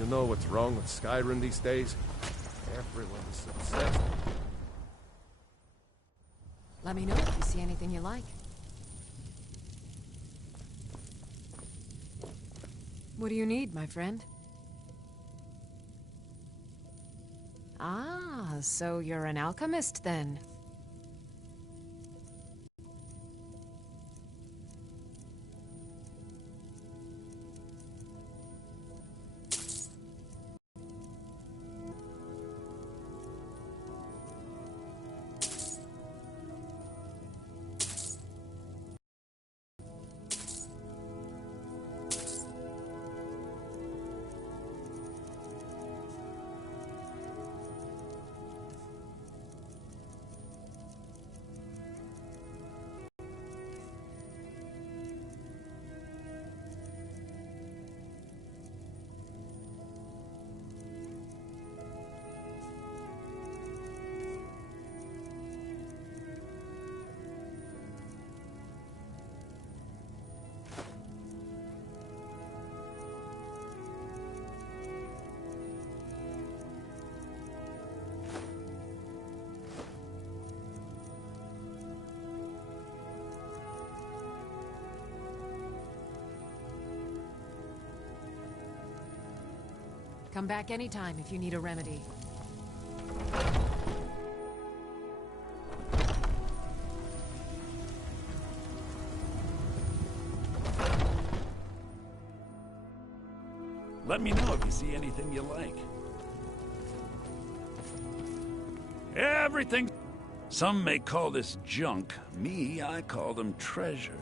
You know what's wrong with Skyrim these days? Everyone's obsessed. Let me know if you see anything you like. What do you need, my friend? Ah, so you're an alchemist then. Come back anytime if you need a remedy. Let me know if you see anything you like. Everything. Some may call this junk. Me, I call them treasures.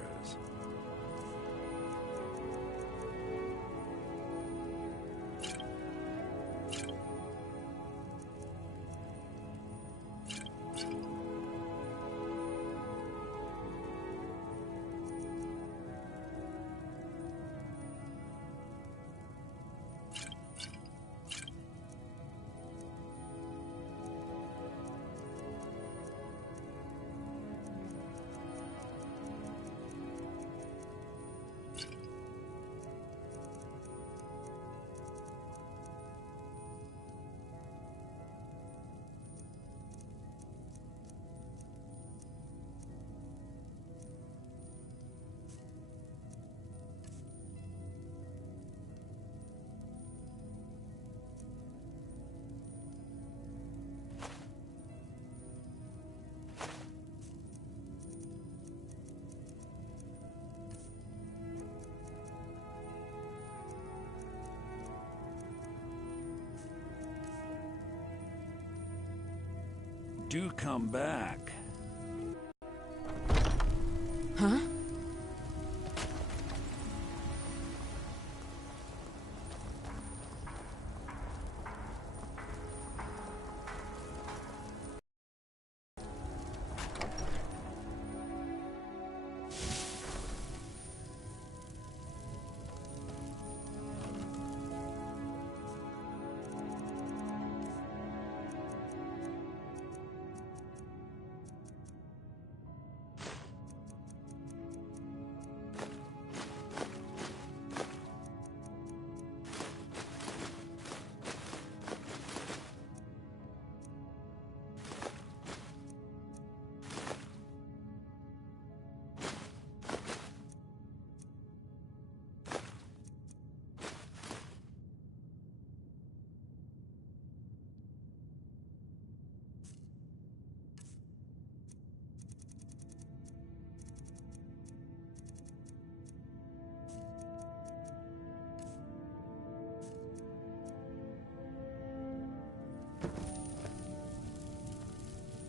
Do come back. Huh?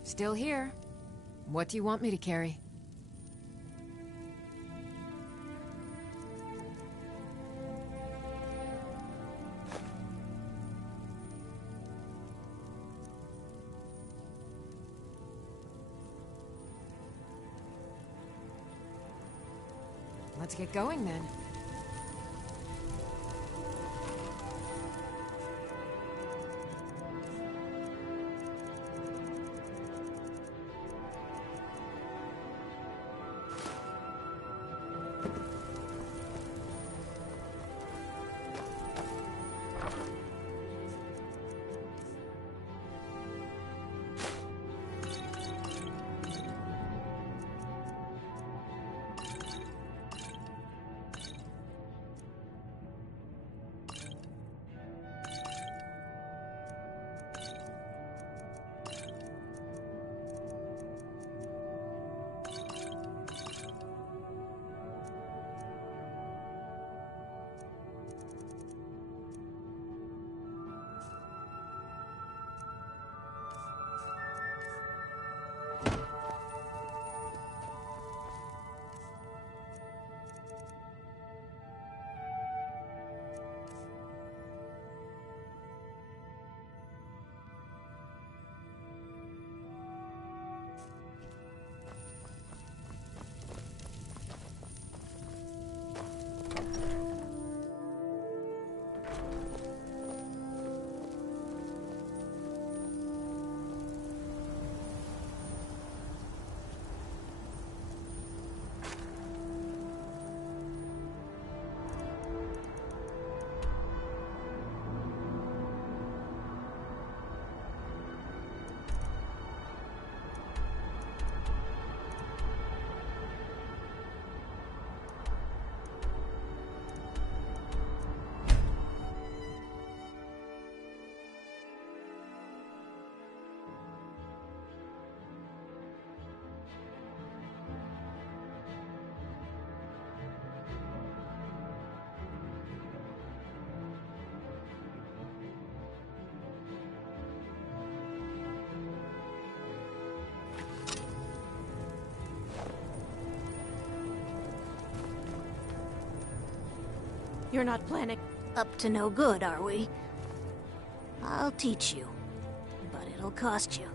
Still here. What do you want me to carry? Let's get going then. You're not planning up to no good, are we? I'll teach you, but it'll cost you.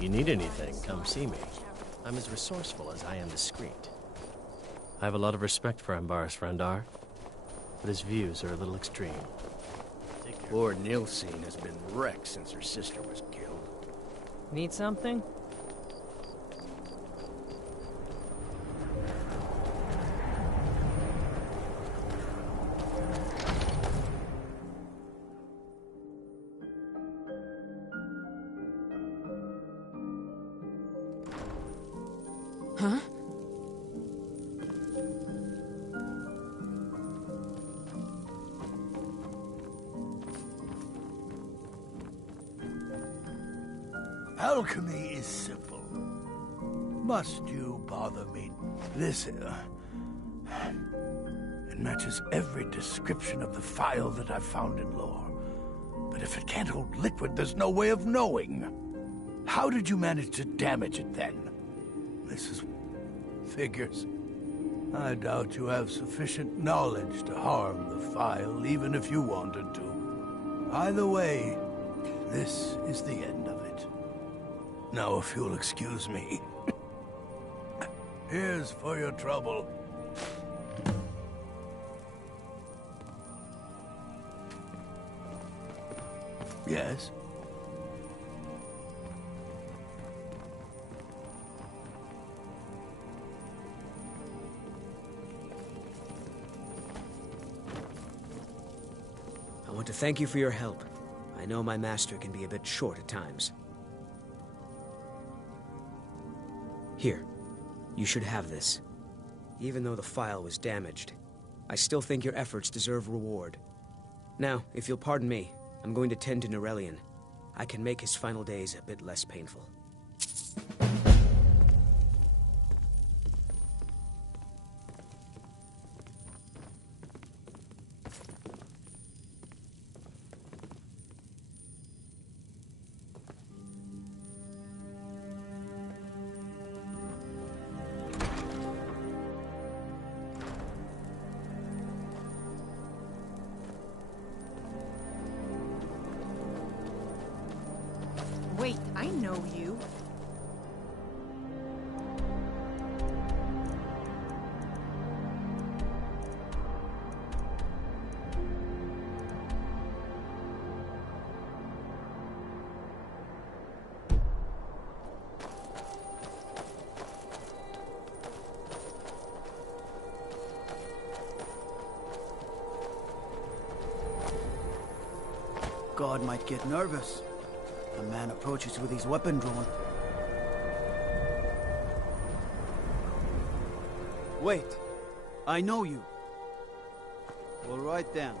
You need anything, come see me. I'm as resourceful as I am discreet. I have a lot of respect for Ambar's Frandar, but his views are a little extreme. Poor Nilsine has been wrecked since her sister was killed. Need something? Huh? Alchemy is simple. Must you bother me? This, it matches every description of the file that I've found in lore. But if it can't hold liquid, there's no way of knowing. How did you manage to damage it then? This is figures. I doubt you have sufficient knowledge to harm the file, even if you wanted to. Either way, this is the end of it. Now, if you'll excuse me. Here's for your trouble. Yes? I want to thank you for your help. I know my master can be a bit short at times. Here, you should have this. Even though the file was damaged, I still think your efforts deserve reward. Now, if you'll pardon me, I'm going to tend to Norelian. I can make his final days a bit less painful. Wait, I know you. God might get nervous. A man approaches with his weapon drawn. Wait, I know you. We'll write down.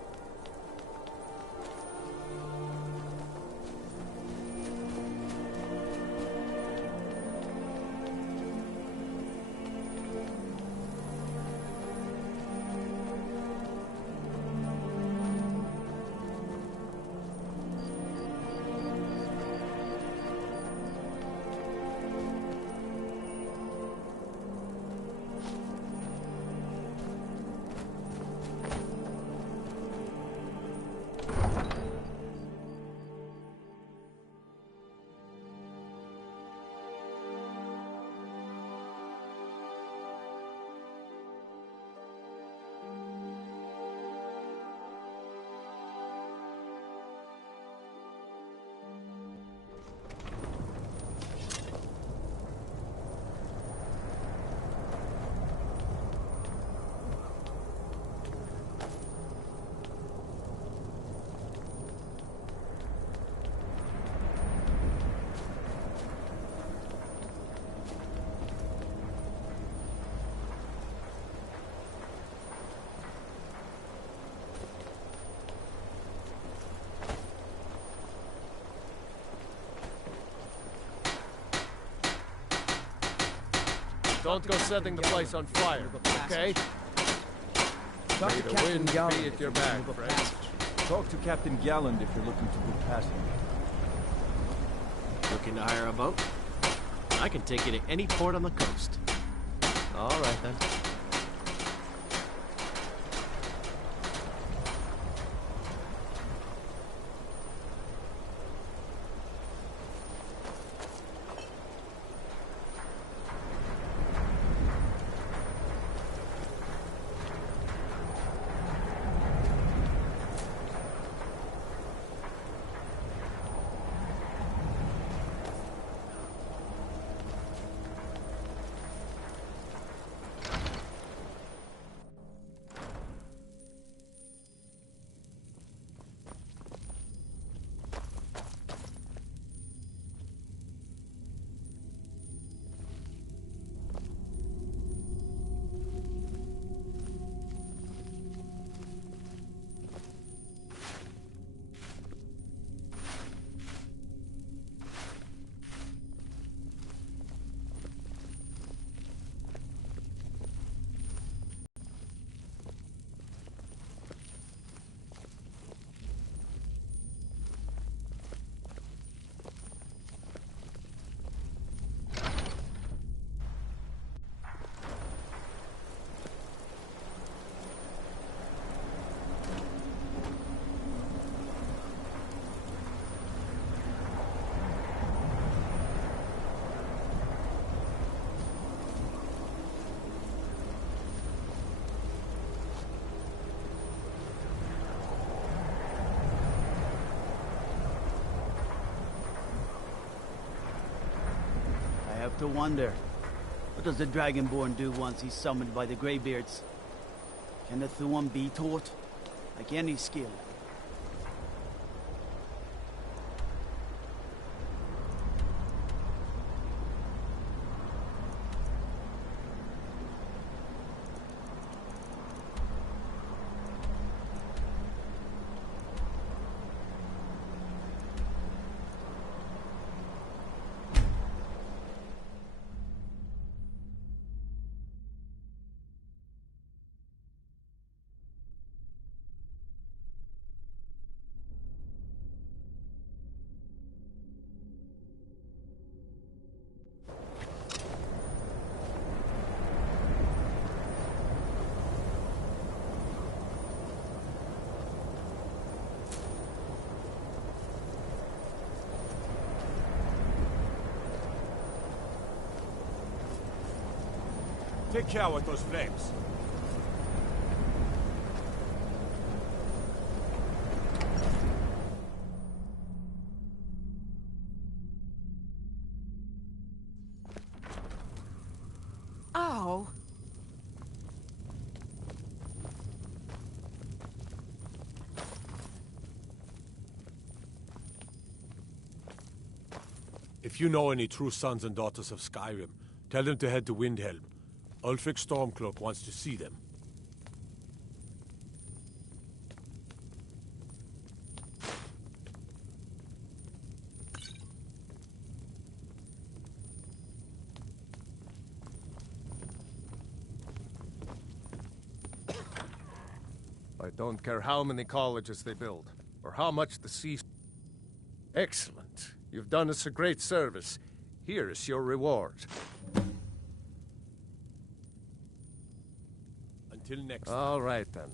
don't go setting the place on fire, okay? Talk May to the Captain wind Gallant be if at your you're back, looking for friend. passage. Talk to Captain Gallant if you're looking to book passage. Looking to hire a boat? I can take you to any port on the coast. All right, then. I have to wonder, what does the Dragonborn do once he's summoned by the Greybeards? Can the Thuan be taught? Like any skill? Take care with those flames. Oh. If you know any true sons and daughters of Skyrim, tell them to head to Windhelm. Ulfric Stormcloak wants to see them. I don't care how many colleges they build, or how much the sea... Excellent. You've done us a great service. Here is your reward. Until next time. All right, then.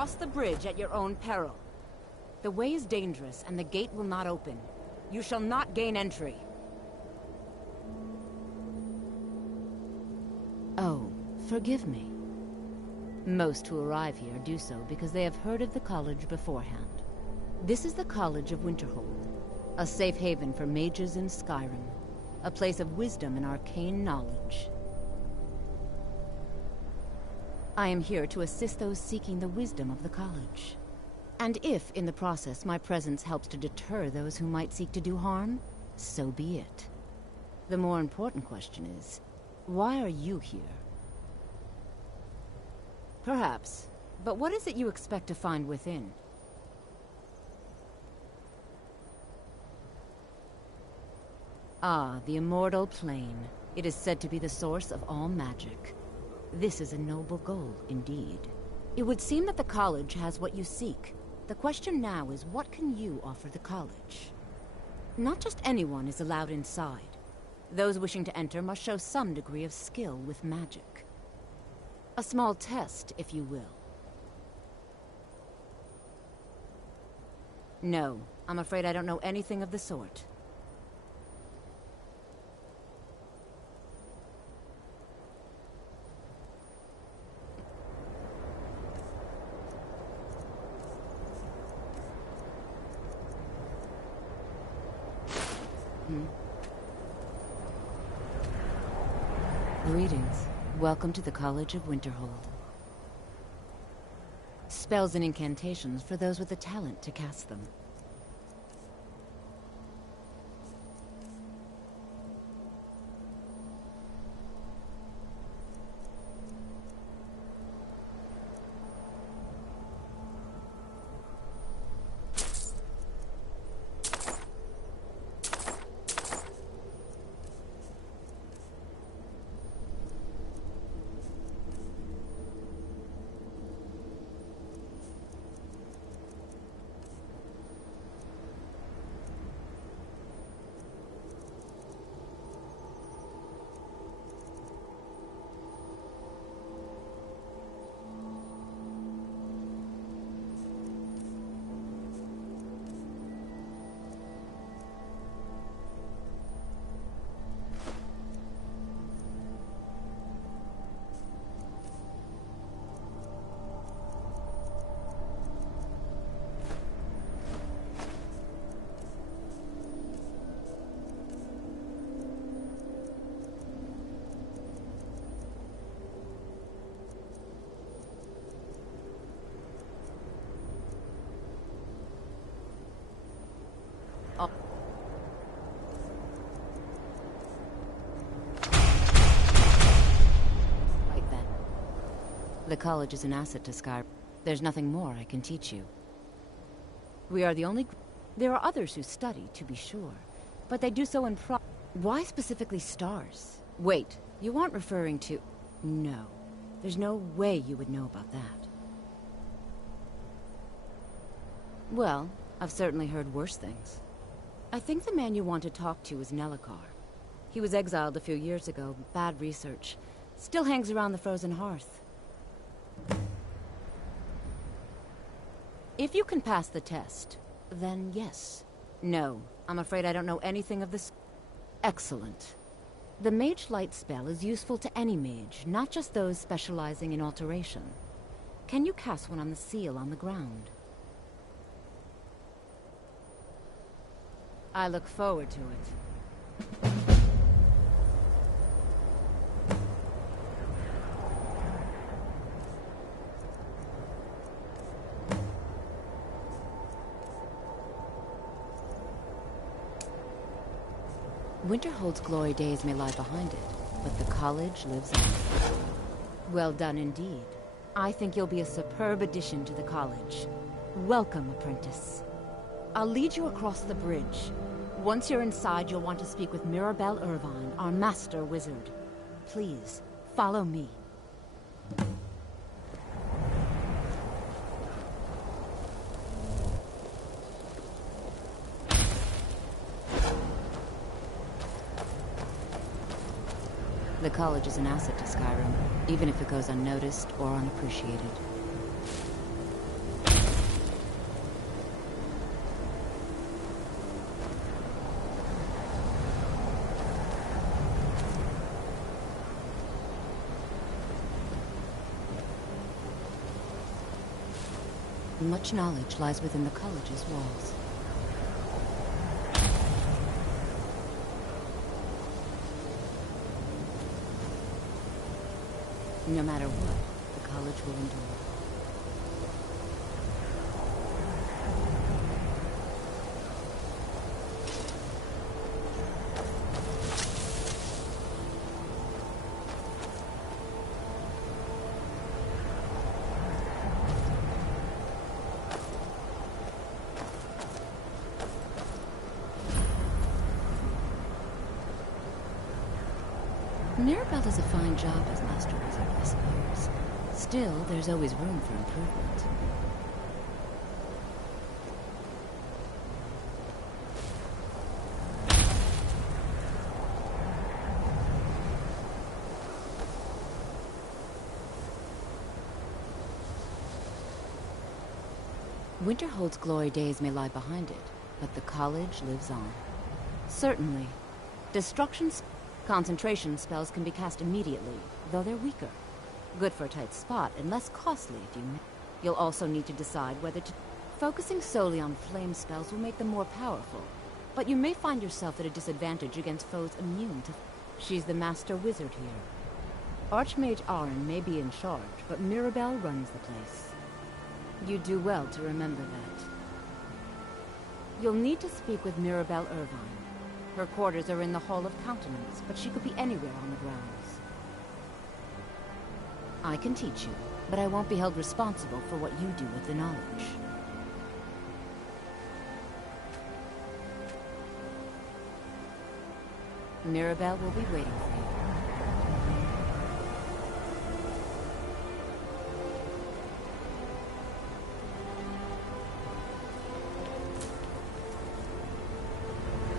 cross the bridge at your own peril. The way is dangerous, and the gate will not open. You shall not gain entry. Oh, forgive me. Most who arrive here do so because they have heard of the college beforehand. This is the College of Winterhold, a safe haven for mages in Skyrim, a place of wisdom and arcane knowledge. I am here to assist those seeking the wisdom of the college. And if, in the process, my presence helps to deter those who might seek to do harm, so be it. The more important question is, why are you here? Perhaps, but what is it you expect to find within? Ah, the immortal plane. It is said to be the source of all magic. This is a noble goal, indeed. It would seem that the college has what you seek. The question now is, what can you offer the college? Not just anyone is allowed inside. Those wishing to enter must show some degree of skill with magic. A small test, if you will. No, I'm afraid I don't know anything of the sort. Greetings. Welcome to the College of Winterhold. Spells and incantations for those with the talent to cast them. The college is an asset to Skyrim. There's nothing more I can teach you. We are the only... There are others who study, to be sure, but they do so in Why specifically stars? Wait, you aren't referring to... No. There's no way you would know about that. Well, I've certainly heard worse things. I think the man you want to talk to is Nellikar. He was exiled a few years ago, bad research. Still hangs around the frozen hearth. If you can pass the test, then yes. No, I'm afraid I don't know anything of this. Excellent. The Mage Light spell is useful to any mage, not just those specializing in alteration. Can you cast one on the seal on the ground? I look forward to it. Winterhold's glory days may lie behind it, but the college lives on. Well done indeed. I think you'll be a superb addition to the college. Welcome, apprentice. I'll lead you across the bridge. Once you're inside, you'll want to speak with Mirabelle Irvine, our master wizard. Please, follow me. The college is an asset to Skyrim, even if it goes unnoticed or unappreciated. Much knowledge lies within the college's walls. No matter what, the college will endure. Mirabelle does a fine job as Master Wizard, I suppose. Still, there's always room for improvement. Winterhold's glory days may lie behind it, but the college lives on. Certainly. Concentration spells can be cast immediately, though they're weaker. Good for a tight spot, and less costly if you may. You'll also need to decide whether to... Focusing solely on flame spells will make them more powerful, but you may find yourself at a disadvantage against foes immune to... She's the Master Wizard here. Archmage Aaron may be in charge, but Mirabelle runs the place. You do well to remember that. You'll need to speak with Mirabelle Irvine. Her quarters are in the Hall of Countenance, but she could be anywhere on the grounds. I can teach you, but I won't be held responsible for what you do with the knowledge. Mirabelle will be waiting for you.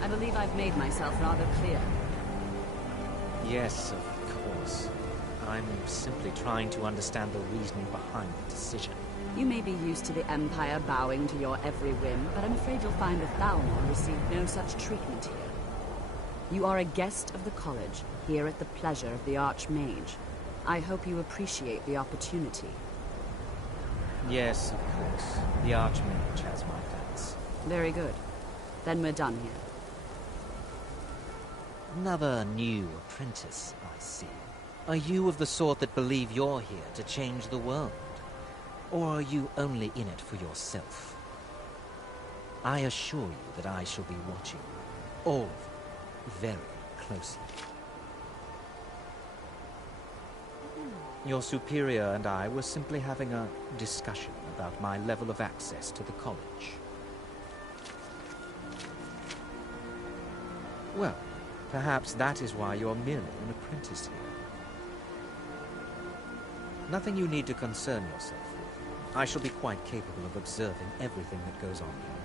I believe I've made myself rather clear. Yes, of course. I'm simply trying to understand the reasoning behind the decision. You may be used to the Empire bowing to your every whim, but I'm afraid you'll find the Thalmor receive no such treatment here. You are a guest of the college, here at the pleasure of the Archmage. I hope you appreciate the opportunity. Yes, of course. The Archmage has my thanks. Very good. Then we're done here. Another new apprentice, I see. Are you of the sort that believe you're here to change the world? Or are you only in it for yourself? I assure you that I shall be watching you, all of you, very closely. Your superior and I were simply having a discussion about my level of access to the college. Well, perhaps that is why you're merely an apprentice here. Nothing you need to concern yourself with. I shall be quite capable of observing everything that goes on here.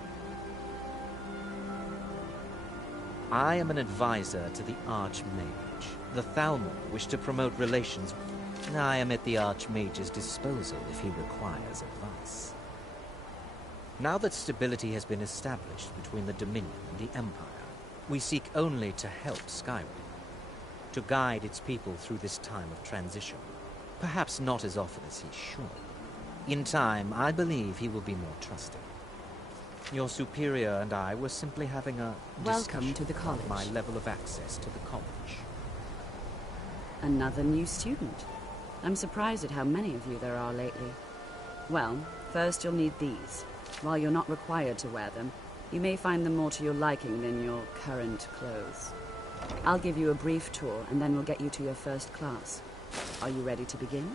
I am an advisor to the Archmage. The Thalmor wish to promote relations. I am at the Archmage's disposal if he requires advice. Now that stability has been established between the Dominion and the Empire, we seek only to help Skyrim, to guide its people through this time of transition. Perhaps not as often as he should. In time, I believe he will be more trusting. Your superior and I were simply having a Welcome to the college. My level of access to the college. Another new student. I'm surprised at how many of you there are lately. Well, first you'll need these. While you're not required to wear them, you may find them more to your liking than your current clothes. I'll give you a brief tour, and then we'll get you to your first class. Are you ready to begin?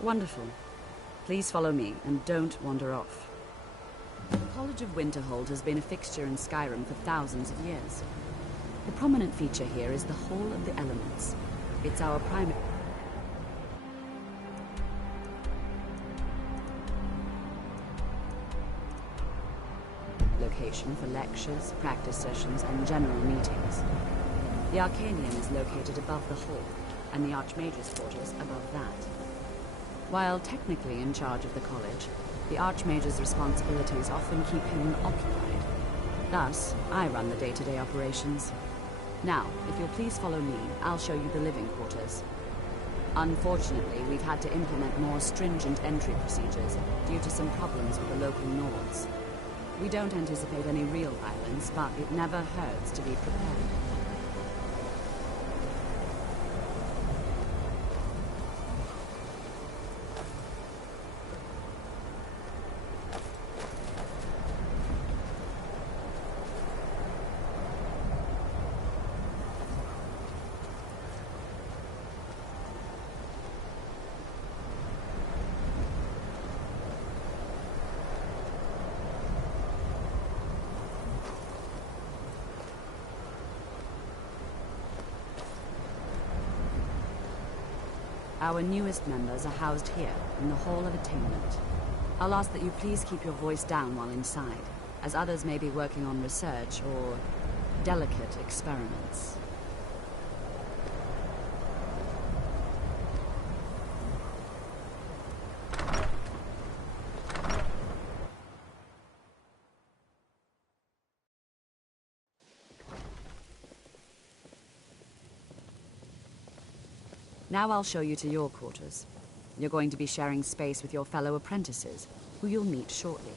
Wonderful. Please follow me, and don't wander off. The College of Winterhold has been a fixture in Skyrim for thousands of years. The prominent feature here is the Hall of the Elements. It's our primary location for lectures, practice sessions, and general meetings. The Arcanium is located above the hall, and the Archmage's quarters above that. While technically in charge of the college, the Archmage's responsibilities often keep him occupied. Thus, I run the day-to-day operations. Now, if you'll please follow me, I'll show you the living quarters. Unfortunately, we've had to implement more stringent entry procedures due to some problems with the local Nords. We don't anticipate any real violence, but it never hurts to be prepared. Our newest members are housed here, in the Hall of Attainment. I'll ask that you please keep your voice down while inside, as others may be working on research or delicate experiments. Now I'll show you to your quarters. You're going to be sharing space with your fellow apprentices, who you'll meet shortly.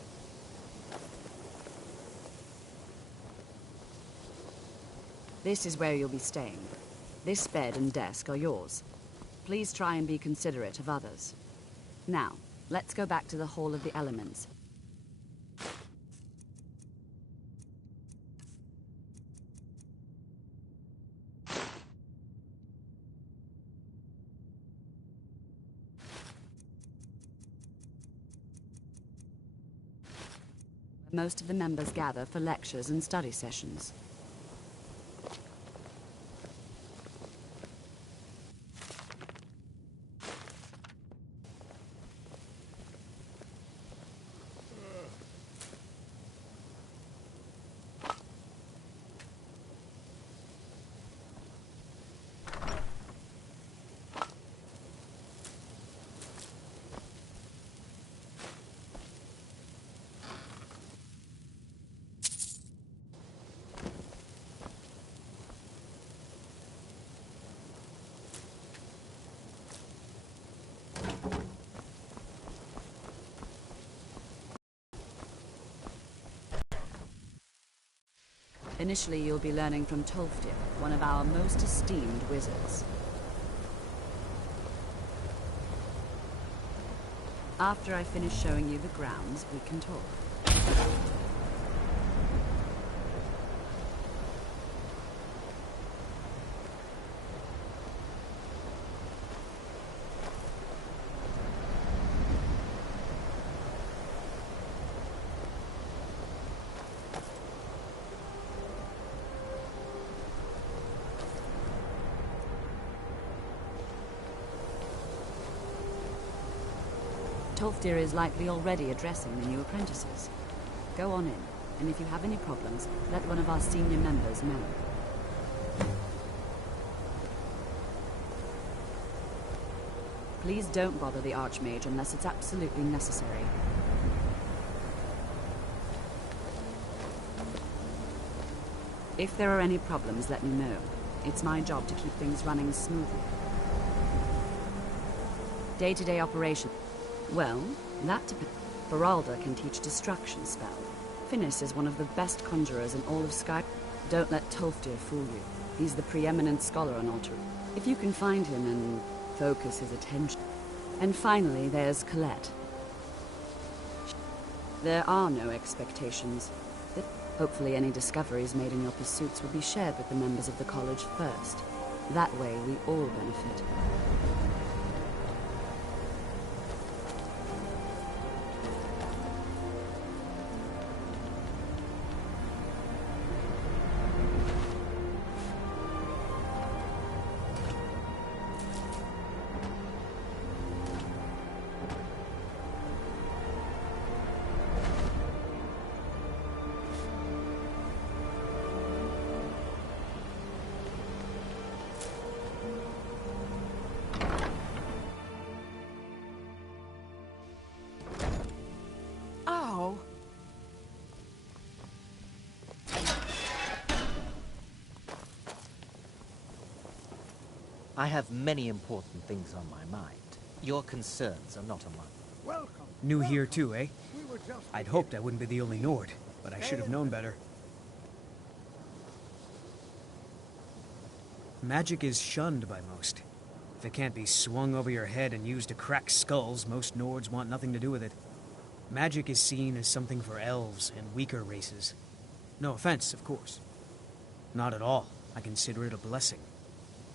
This is where you'll be staying. This bed and desk are yours. Please try and be considerate of others. Now, let's go back to the Hall of the Elements. Most of the members gather for lectures and study sessions. Initially, you'll be learning from Tolfdir, one of our most esteemed wizards. After I finish showing you the grounds, we can talk. Tolfdir is likely already addressing the new apprentices. Go on in, and if you have any problems, let one of our senior members know. Please don't bother the Archmage unless it's absolutely necessary. If there are any problems, let me know. It's my job to keep things running smoothly. Day-to-day operation. Well, that depends. Baralda can teach destruction spell. Finis is one of the best conjurers in all of Sky. Don't let Tolfdir fool you. He's the preeminent scholar on Altar. If you can find him and focus his attention. And finally, there's Colette. There are no expectations. Hopefully any discoveries made in your pursuits will be shared with the members of the college first. That way, we all benefit. I have many important things on my mind. Your concerns are not among them. Welcome. New here too, eh? We were just I'd hoped I wouldn't be the only Nord, but I should have known better. Magic is shunned by most. If it can't be swung over your head and used to crack skulls, most Nords want nothing to do with it. Magic is seen as something for elves and weaker races. No offense, of course. Not at all. I consider it a blessing.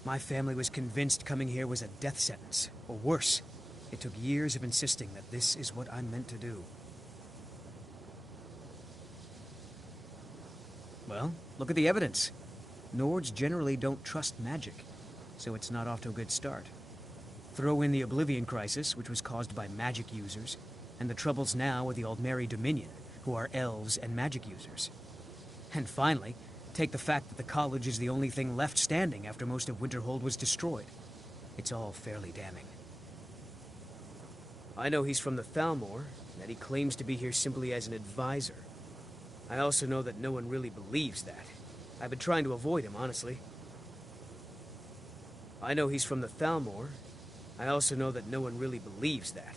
My family was convinced coming here was a death sentence, or worse. It took years of insisting that this is what I'm meant to do. Well, look at the evidence. Nords generally don't trust magic, so it's not off to a good start. Throw in the Oblivion Crisis, which was caused by magic users, and the troubles now with the Aldmeri Dominion, who are elves and magic users. And finally, take the fact that the college is the only thing left standing after most of Winterhold was destroyed. It's all fairly damning. I know he's from the Thalmor, that he claims to be here simply as an advisor. I also know that no one really believes that. I've been trying to avoid him, honestly. I know he's from the Thalmor. I also know that no one really believes that.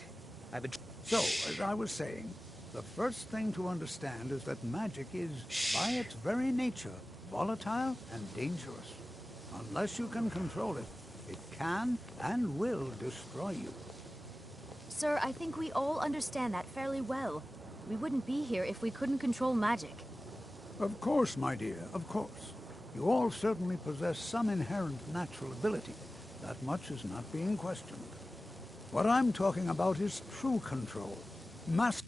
I've been... So, as I was saying, the first thing to understand is that magic is, by its very nature, volatile and dangerous. Unless you can control it, it can and will destroy you. Sir, I think we all understand that fairly well. We wouldn't be here if we couldn't control magic. Of course, my dear, of course. You all certainly possess some inherent natural ability. That much is not being questioned. What I'm talking about is true control. Mastery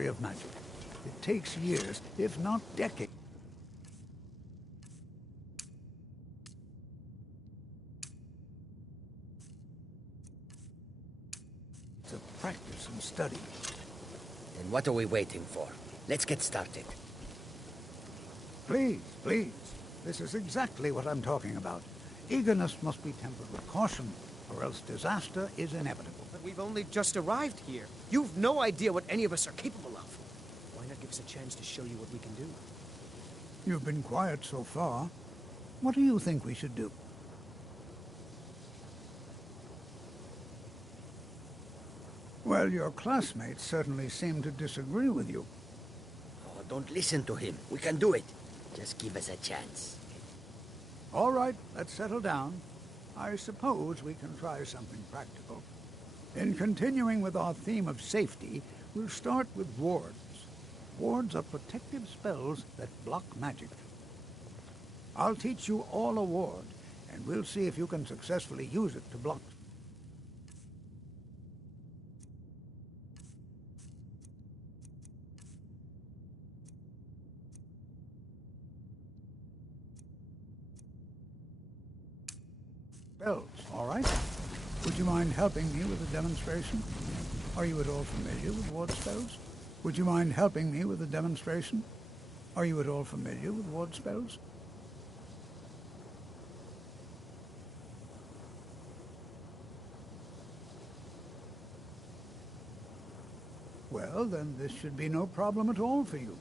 of magic. It takes years, if not decades. Of practice and study. Then what are we waiting for? Let's get started. Please, please. This is exactly what I'm talking about. Eagerness must be tempered with caution, or else disaster is inevitable. But we've only just arrived here. You've no idea what any of us are capable of. Why not give us a chance to show you what we can do? You've been quiet so far. What do you think we should do? Well, your classmates certainly seem to disagree with you. Oh, don't listen to him. We can do it. Just give us a chance. All right, let's settle down. I suppose we can try something practical. In continuing with our theme of safety, we'll start with wards. Wards are protective spells that block magic. I'll teach you all a ward, and we'll see if you can successfully use it to block. Spells, all right? Would you mind helping me with a demonstration? Are you at all familiar with ward spells? Would you mind helping me with a demonstration? Are you at all familiar with ward spells? Well, then this should be no problem at all for you.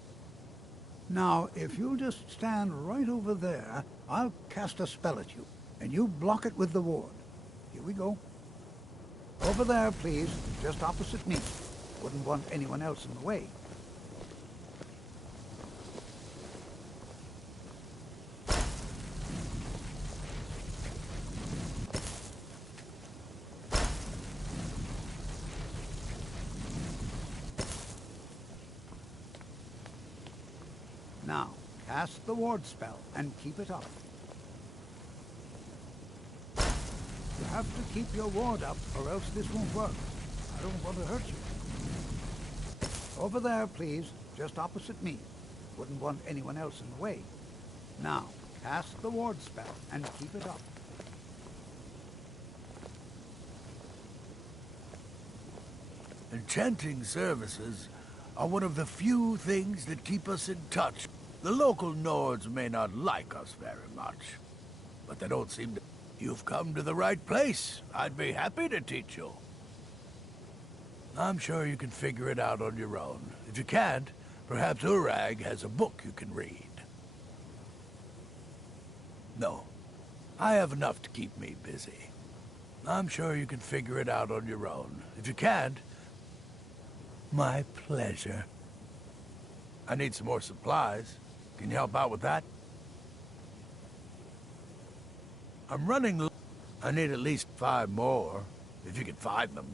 Now, if you'll just stand right over there, I'll cast a spell at you, and you block it with the ward. Here we go. Over there, please, just opposite me. Wouldn't want anyone else in the way. Now, cast the ward spell and keep it up. You have to keep your ward up, or else this won't work. I don't want to hurt you. Over there, please, just opposite me. Wouldn't want anyone else in the way. Now, cast the ward spell and keep it up. Enchanting services are one of the few things that keep us in touch. The local Nords may not like us very much, but they don't seem to... You've come to the right place. I'd be happy to teach you. I'm sure you can figure it out on your own. If you can't, perhaps Urag has a book you can read. No, I have enough to keep me busy. I'm sure you can figure it out on your own. If you can't, my pleasure. I need some more supplies. Can you help out with that? I'm running low. I need at least 5 more, if you can find them.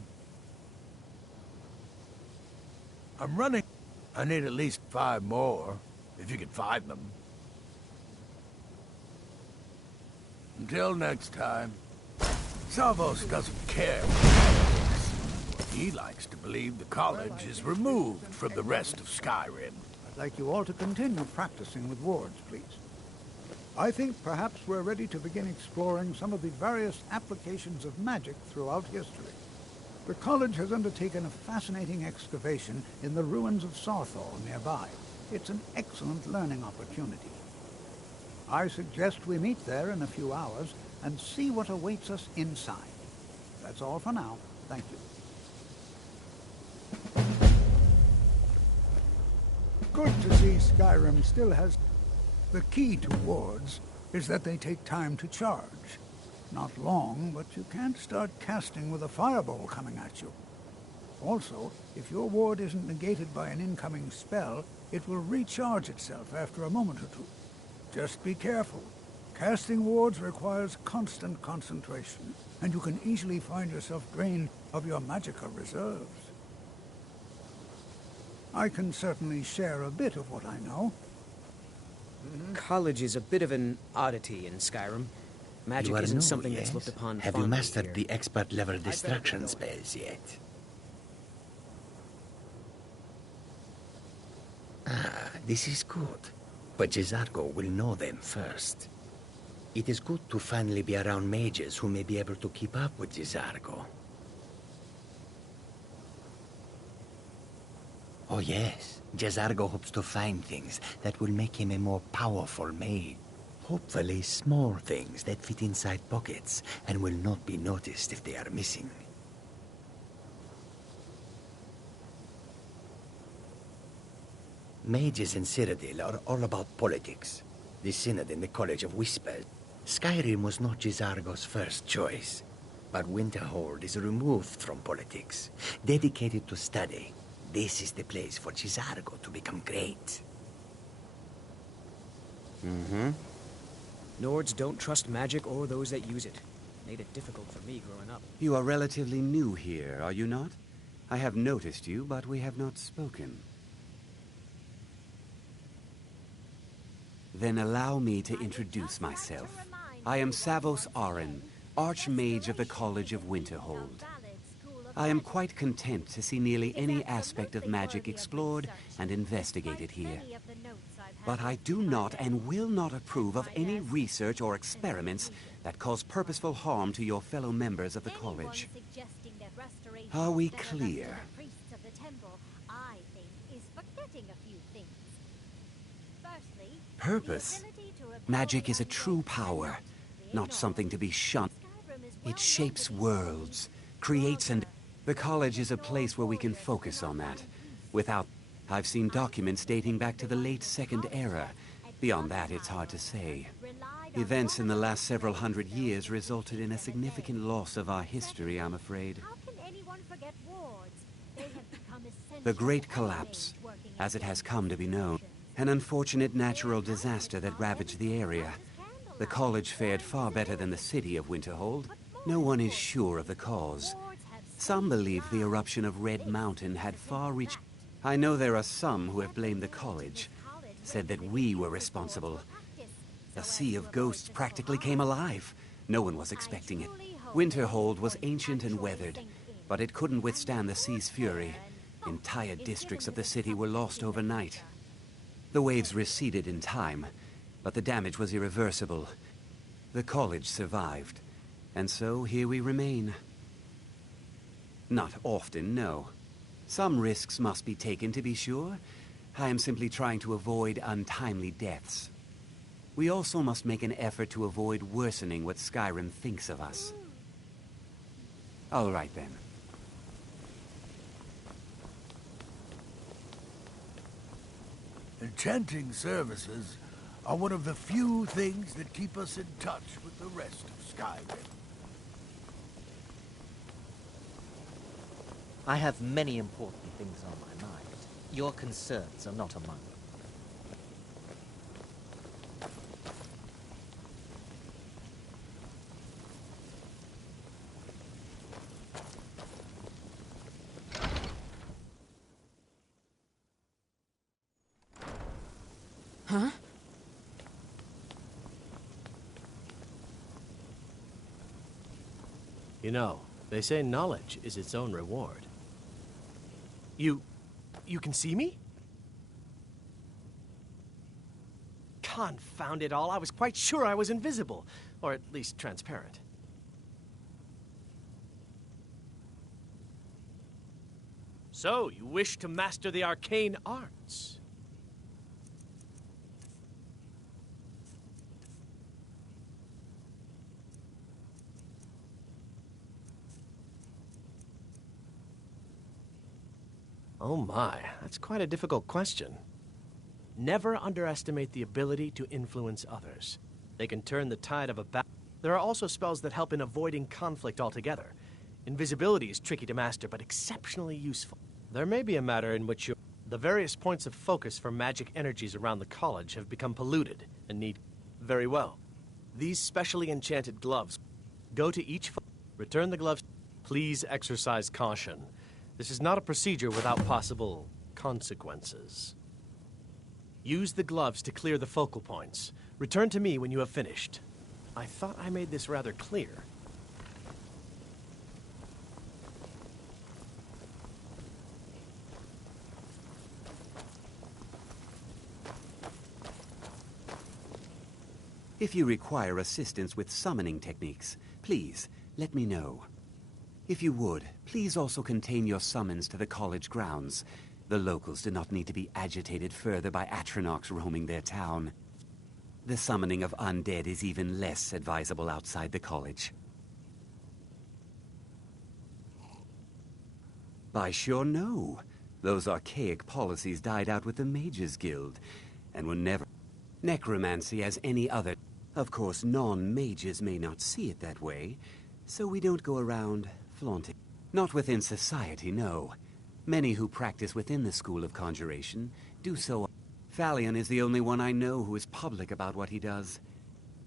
I'm running. I need at least 5 more, if you can find them. Until next time, Savos doesn't care. He likes to believe the college is removed from the rest of Skyrim. I'd like you all to continue practicing with wards, please. I think perhaps we're ready to begin exploring some of the various applications of magic throughout history. The college has undertaken a fascinating excavation in the ruins of Sarthal nearby. It's an excellent learning opportunity. I suggest we meet there in a few hours and see what awaits us inside. That's all for now. Thank you. Good to see Skyrim still has... The key to wards is that they take time to charge. Not long, but you can't start casting with a fireball coming at you. Also, if your ward isn't negated by an incoming spell, it will recharge itself after a moment or two. Just be careful. Casting wards requires constant concentration, and you can easily find yourself drained of your magicka reserves. I can certainly share a bit of what I know. College is a bit of an oddity in Skyrim. Magic isn't something that's looked upon Have you fondly mastered here. the expert-level distraction spells yet? Ah, this is good. But Jizargo will know them first. It is good to finally be around mages who may be able to keep up with Jizargo. Oh yes, Jizargo hopes to find things that will make him a more powerful mage. Hopefully small things that fit inside pockets and will not be noticed if they are missing. Mages in Cyrodiil are all about politics. The Synod in the College of Whispers. Skyrim was not Jizargo's first choice, but Winterhold is removed from politics, dedicated to study. This is the place for Jizargo to become great. Nords don't trust magic or those that use it. Made it difficult for me growing up. You are relatively new here, are you not? I have noticed you, but we have not spoken. Then allow me to introduce myself. I am Savos Arin, Archmage of the College of Winterhold. I am quite content to see nearly any aspect of magic explored and investigated here. But I do not and will not approve of any research or experiments that cause purposeful harm to your fellow members of the college. Are we clear? Purpose? Magic is a true power, not something to be shunned. It shapes worlds, creates and... The college is a place where we can focus on that. Without... I've seen documents dating back to the late Second Era. Beyond that, it's hard to say. Events in the last several hundred years resulted in a significant loss of our history, I'm afraid. The Great Collapse, as it has come to be known. An unfortunate natural disaster that ravaged the area. The college fared far better than the city of Winterhold. No one is sure of the cause. Some believe the eruption of Red Mountain had far-reaching... I know there are some who have blamed the college, said that we were responsible. The Sea of Ghosts practically came alive. No one was expecting it. Winterhold was ancient and weathered, but it couldn't withstand the sea's fury. Entire districts of the city were lost overnight. The waves receded in time, but the damage was irreversible. The college survived, and so here we remain. Not often, no. Some risks must be taken, to be sure. I am simply trying to avoid untimely deaths. We also must make an effort to avoid worsening what Skyrim thinks of us. All right, then. Enchanting services are one of the few things that keep us in touch with the rest of Skyrim. I have many important things on my mind. Your concerns are not among them. Huh? You know, they say knowledge is its own reward. You can see me? Confound it all, I was quite sure I was invisible. Or at least transparent. So, you wish to master the arcane arts? Oh my, that's quite a difficult question. Never underestimate the ability to influence others. They can turn the tide of a battle. There are also spells that help in avoiding conflict altogether. Invisibility is tricky to master, but exceptionally useful. There may be a matter in which the various points of focus for magic energies around the college have become polluted and need... Very well. These specially enchanted gloves. Go to each... Return the gloves. Please exercise caution. This is not a procedure without possible consequences. Use the gloves to clear the focal points. Return to me when you have finished. I thought I made this rather clear. If you require assistance with summoning techniques, please let me know. If you would, please also contain your summons to the college grounds. The locals do not need to be agitated further by Atronachs roaming their town. The summoning of undead is even less advisable outside the college. By sure no. Those archaic policies died out with the Mages Guild, and were never... Necromancy as any other... Of course, non-mages may not see it that way, so we don't go around flaunting. Not within society, no. Many who practice within the School of Conjuration do so. Falion is the only one I know who is public about what he does.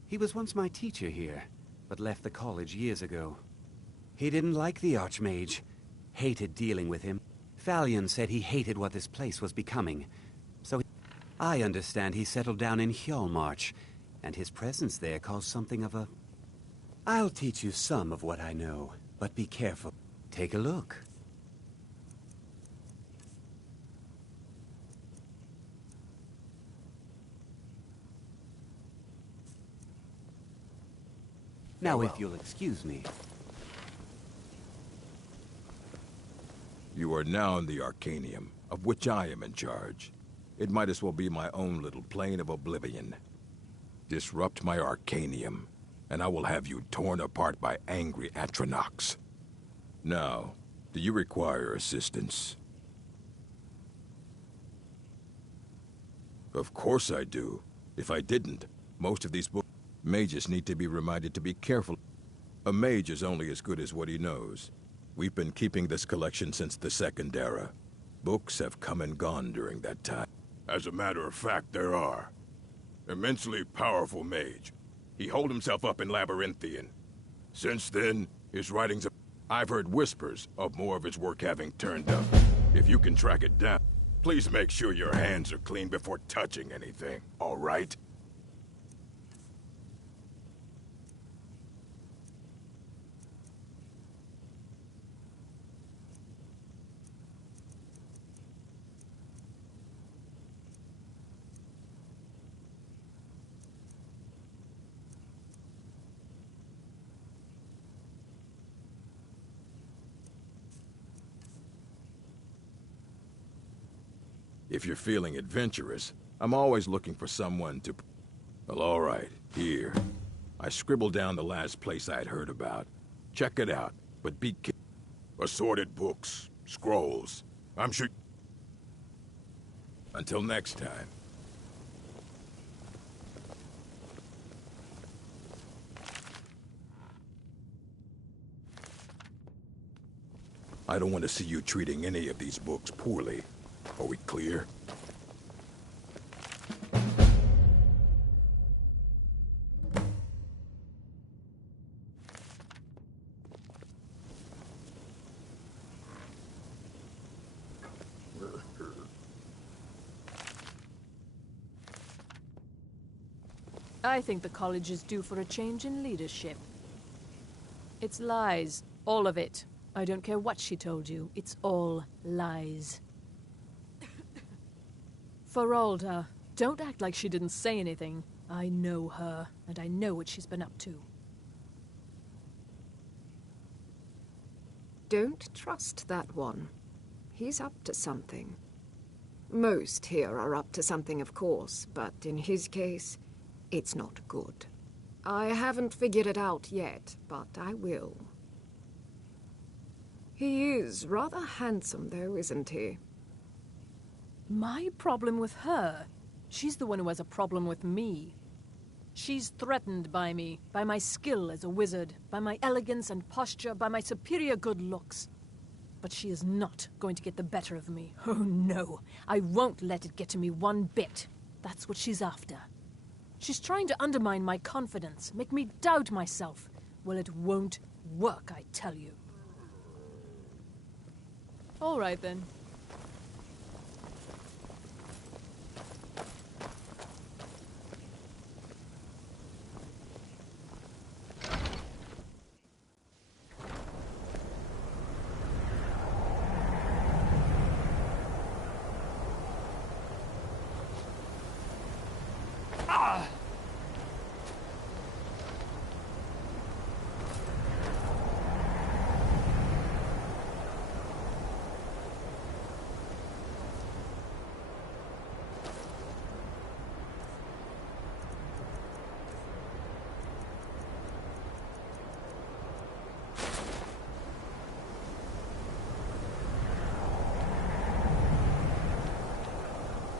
He was once my teacher here, but left the college years ago. He didn't like the Archmage, hated dealing with him. Falion said he hated what this place was becoming, so I understand he settled down in Hjalmarch, and his presence there caused something of a... I'll teach you some of what I know, but be careful. Take a look. Now, if you'll excuse me. You are now in the Arcanium, of which I am in charge. It might as well be my own little plane of oblivion. Disrupt my Arcanium, and I will have you torn apart by angry Atronachs. Now, do you require assistance? Of course I do. If I didn't, most of these books... Mages need to be reminded to be careful. A mage is only as good as what he knows. We've been keeping this collection since the Second Era. Books have come and gone during that time. As a matter of fact, there are. Immensely powerful mage. He holed himself up in Labyrinthian. Since then, his writings... I've heard whispers of more of his work having turned up. If you can track it down, please make sure your hands are clean before touching anything, all right? If you're feeling adventurous, I'm always looking for someone to... Well, all right, here. I scribbled down the last place I'd heard about. Check it out, but be careful. Assorted books, scrolls. I'm sure... Until next time, I don't want to see you treating any of these books poorly. Are we clear? I think the college is due for a change in leadership. It's lies. All of it. I don't care what she told you. It's all lies. Feralda, don't act like she didn't say anything. I know her, and I know what she's been up to. Don't trust that one. He's up to something. Most here are up to something, of course, but in his case, it's not good. I haven't figured it out yet, but I will. He is rather handsome, though, isn't he? My problem with her? She's the one who has a problem with me. She's threatened by me, by my skill as a wizard, by my elegance and posture, by my superior good looks. But she is not going to get the better of me. Oh no, I won't let it get to me one bit. That's what she's after. She's trying to undermine my confidence, make me doubt myself. Well, it won't work, I tell you. All right, then.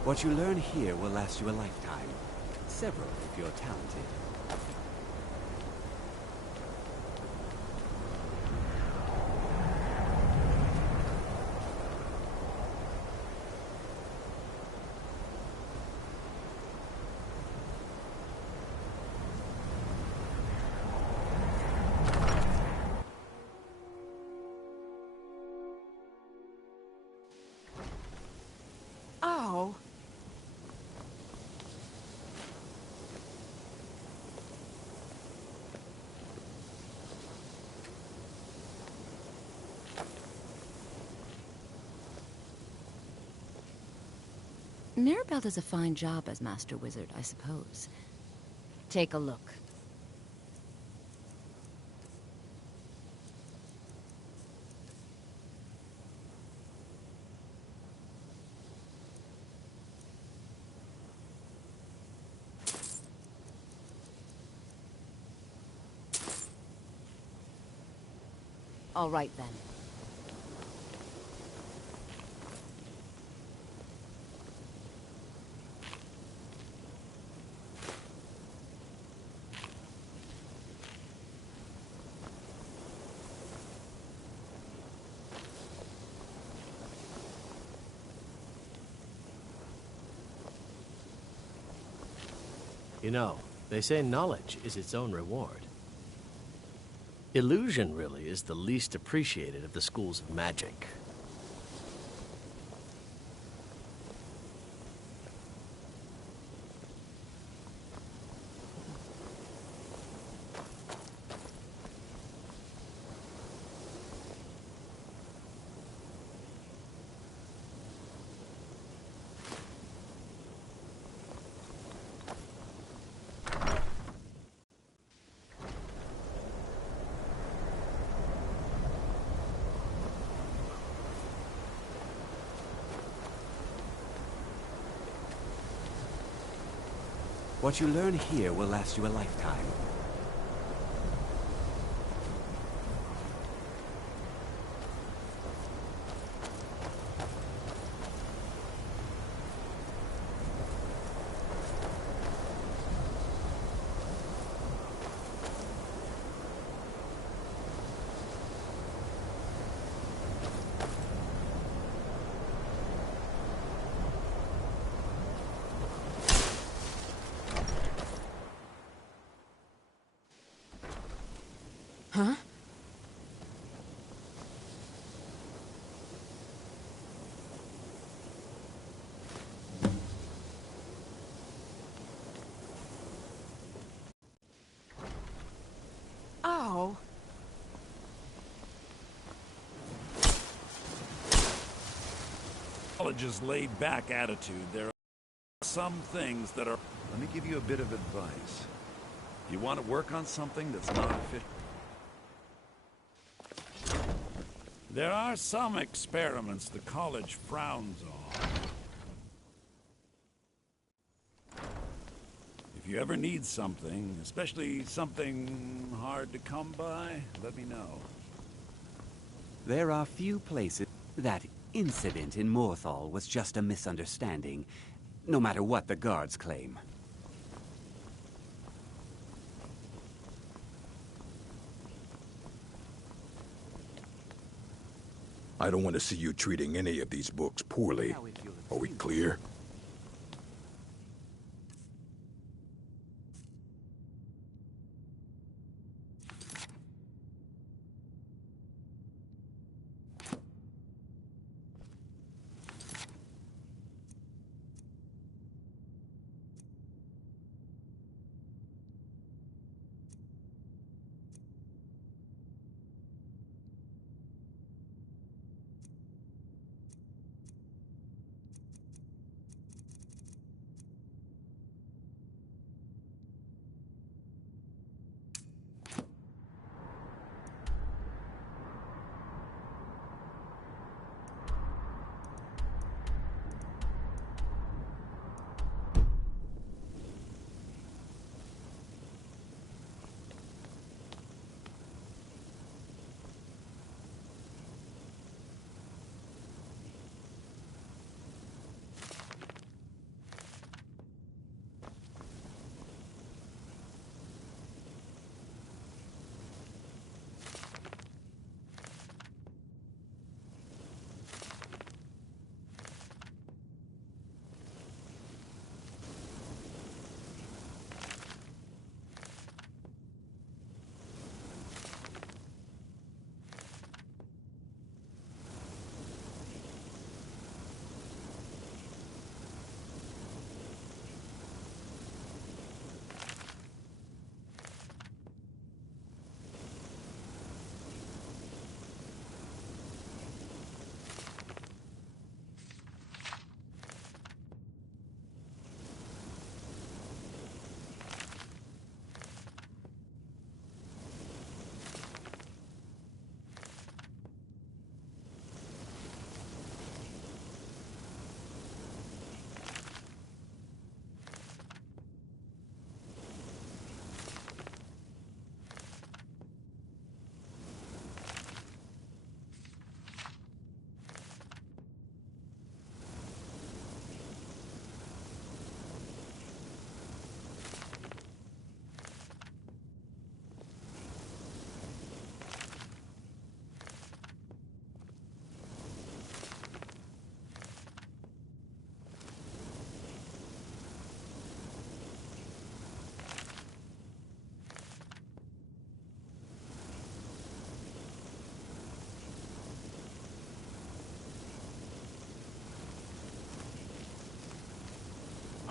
What you learn here will last you a lifetime. Several, if you're talented. Ow! Mirabelle does a fine job as Master Wizard, I suppose. Take a look. All right, then. You know, they say knowledge is its own reward. Illusion, really, is the least appreciated of the schools of magic. What you learn here will last you a lifetime. Huh? Ow. College's laid-back attitude, there are some things that are... Let me give you a bit of advice. You want to work on something that's not fit. There are some experiments the college frowns on. If you ever need something, especially something hard to come by, let me know. There are few places. That incident in Morthal was just a misunderstanding, no matter what the guards claim. I don't want to see you treating any of these books poorly. Are we clear?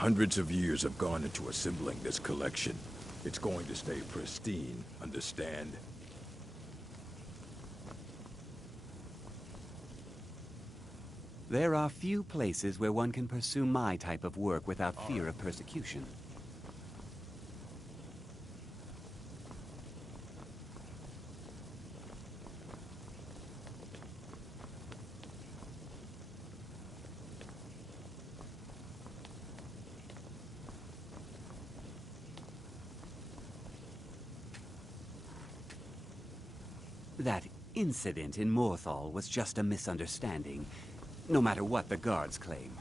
Hundreds of years have gone into assembling this collection. It's going to stay pristine, understand? There are few places where one can pursue my type of work without fear of persecution. That incident in Morthal was just a misunderstanding, no matter what the guards claim.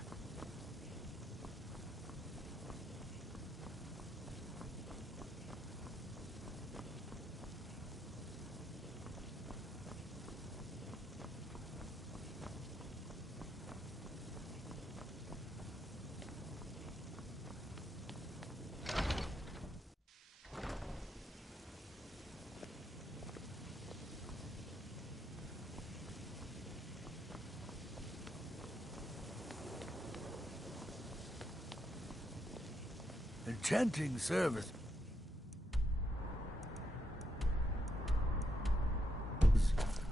chanting service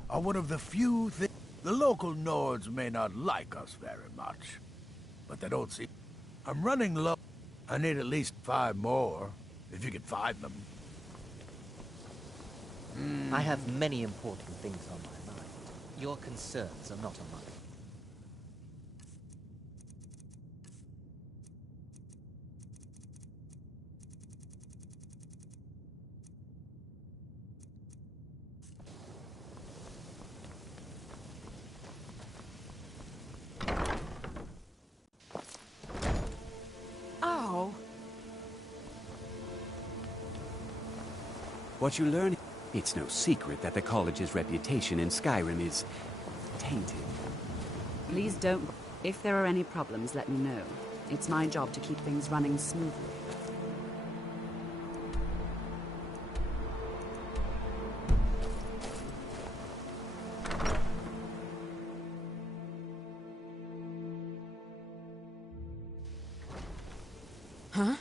are one of the few things. The local Nords may not like us very much, but they don't see. I'm running low. I need at least 5 more, if you can find them. I have many important things on my mind. Your concerns are not on mine. Ow! What you learn, it's no secret that the college's reputation in Skyrim is tainted. Please don't. If there are any problems, let me know. It's my job to keep things running smoothly. Huh?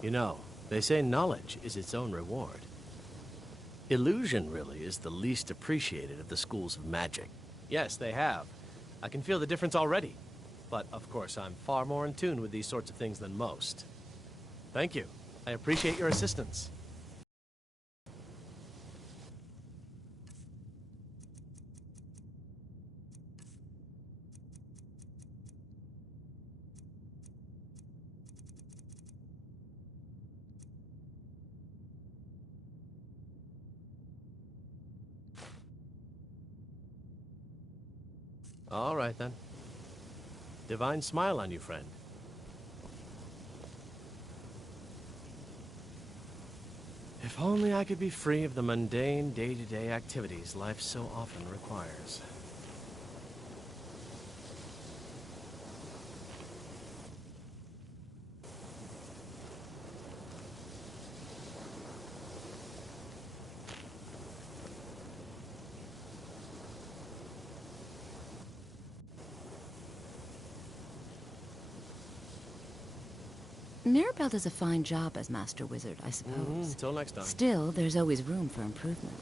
You know, they say knowledge is its own reward. Illusion, really, is the least appreciated of the schools of magic. Yes, they have. I can feel the difference already. But, of course, I'm far more in tune with these sorts of things than most. Thank you. I appreciate your assistance. All right, then. Divine smile on you, friend. If only I could be free of the mundane, day-to-day activities life so often requires. Mirabelle does a fine job as Master Wizard, I suppose. Till next time. Still, there's always room for improvement.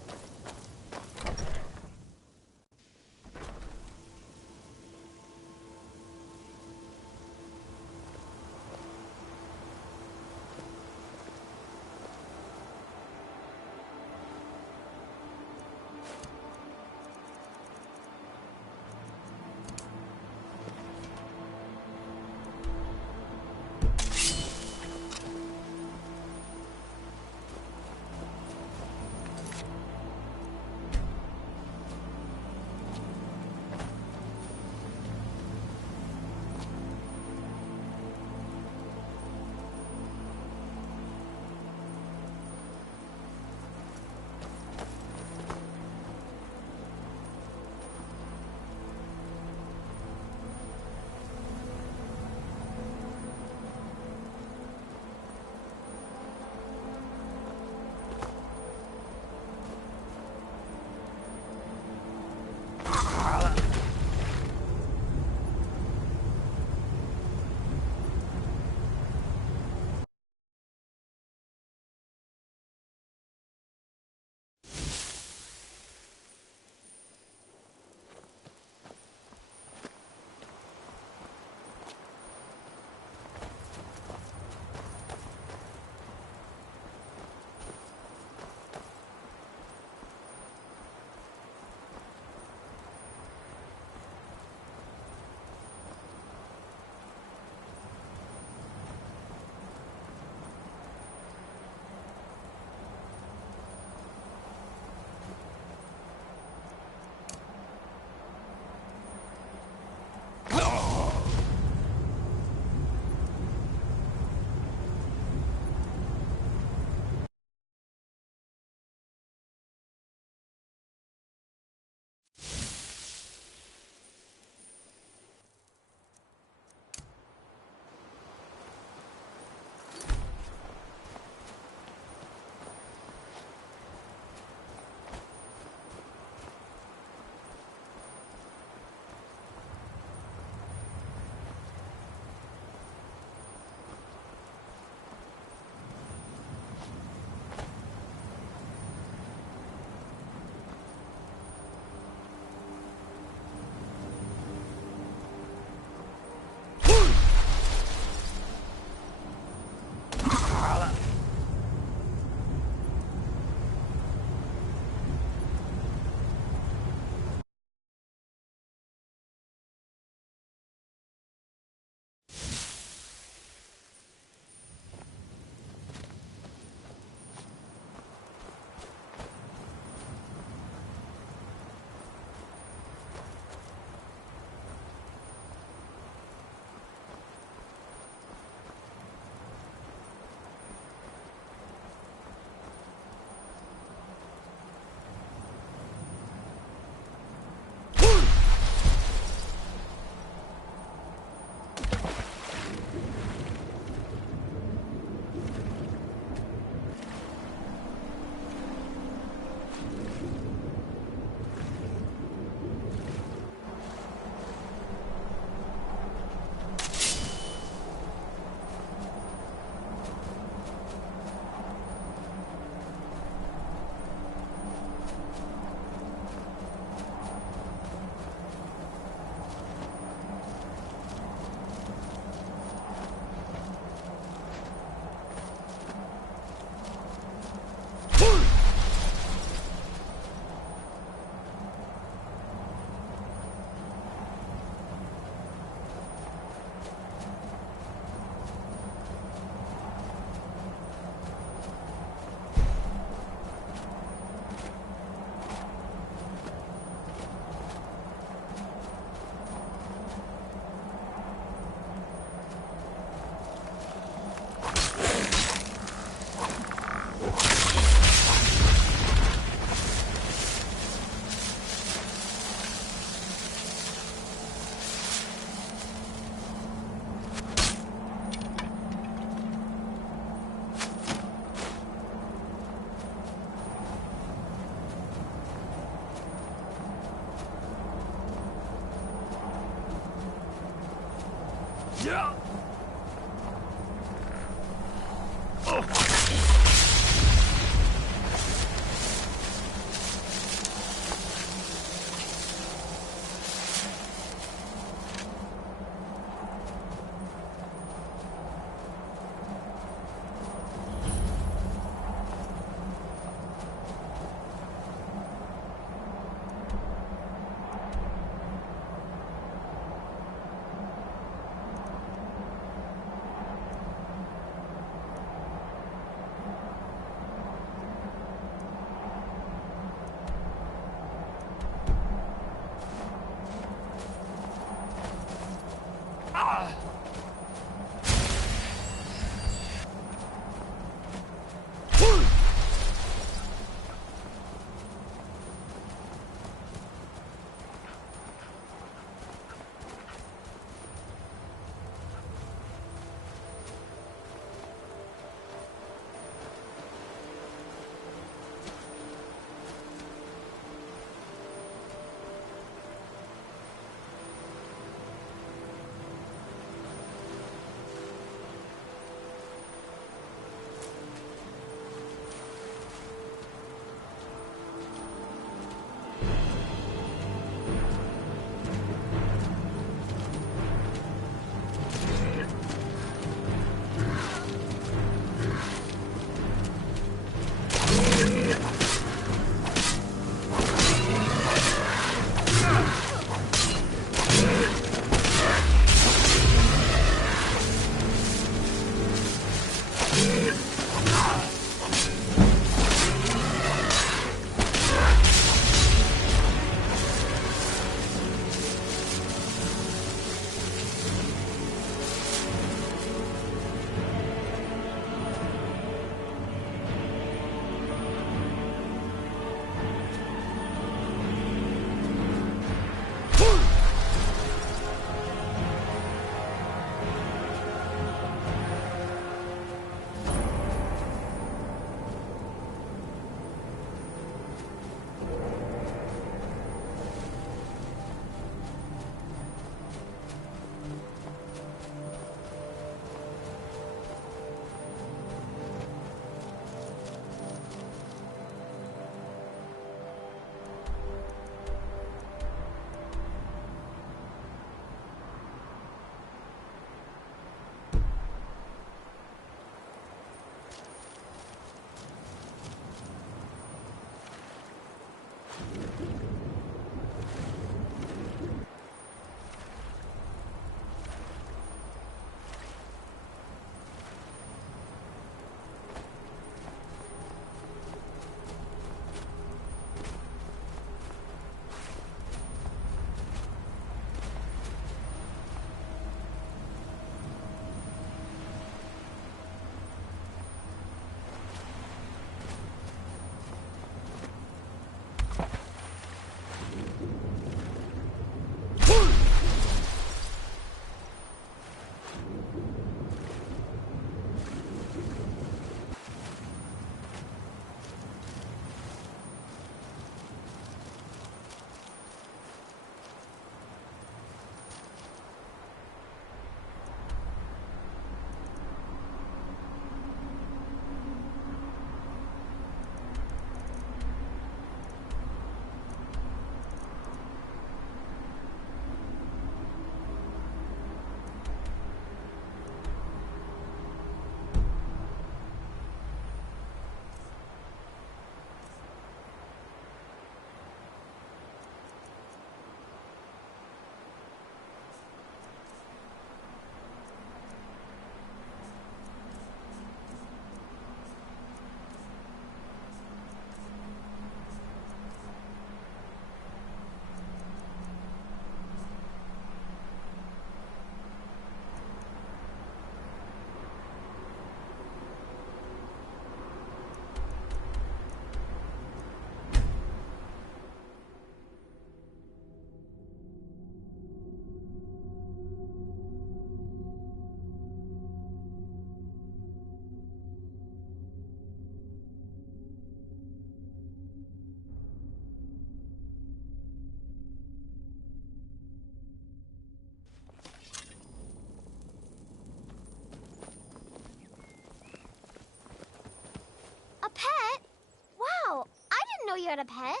get a pet?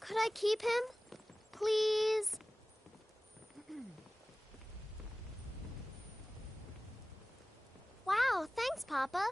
Could I keep him? Please? Wow, thanks, Papa.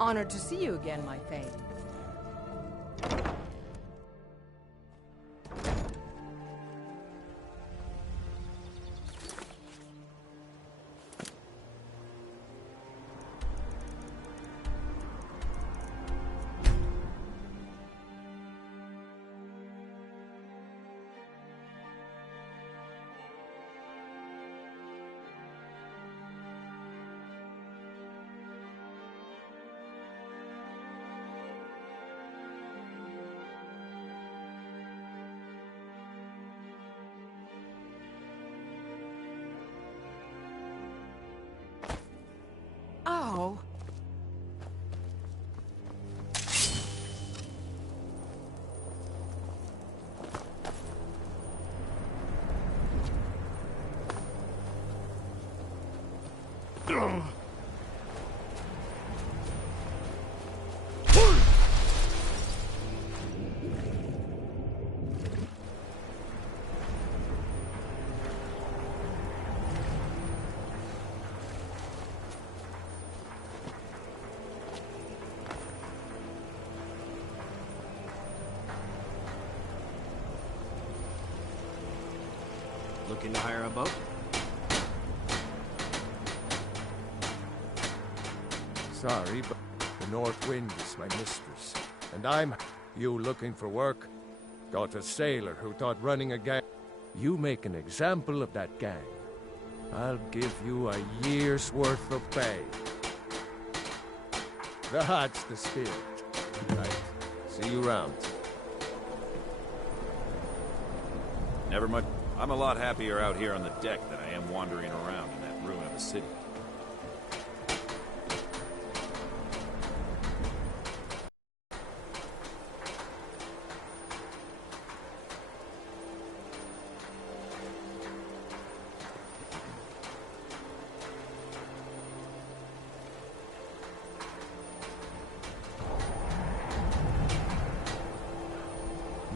Honored to see you again, my Thane. Oh. Looking to hire a boat? Sorry, but the North Wind is my mistress. And I'm... You looking for work? Got a sailor who thought running a gang... You make an example of that gang. I'll give you a year's worth of pay. That's the spirit. Right. See you round. Never mind. I'm a lot happier out here on the deck than I am wandering around in that ruin of a city.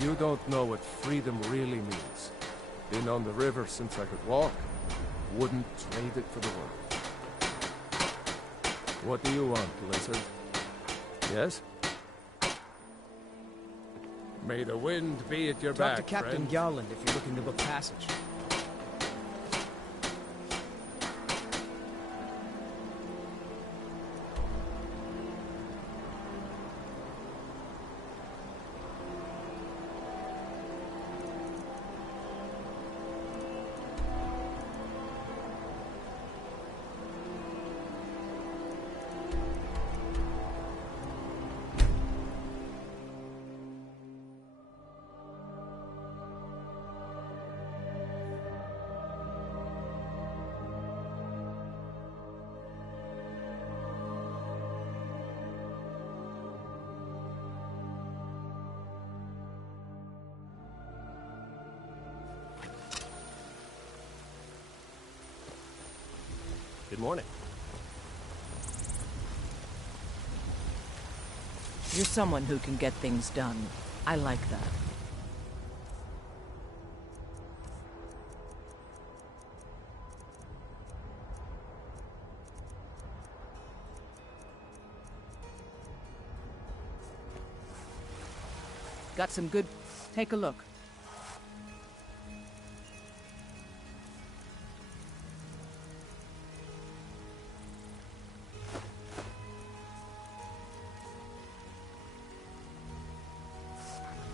You don't know what freedom really means. Been on the river since I could walk. Wouldn't trade it for the world. What do you want, Lizard? Yes? May the wind be at your back, Talk to Captain friend. Gowland if you're looking to book passage. Good morning. You're someone who can get things done. I like that. Got some good... Take a look.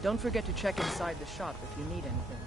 Don't forget to check inside the shop if you need anything.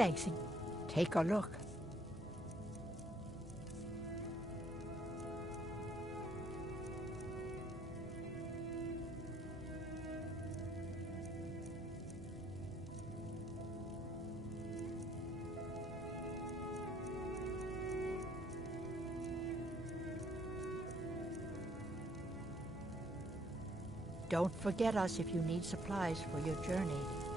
Thanks. Take a look. Don't forget us if you need supplies for your journey.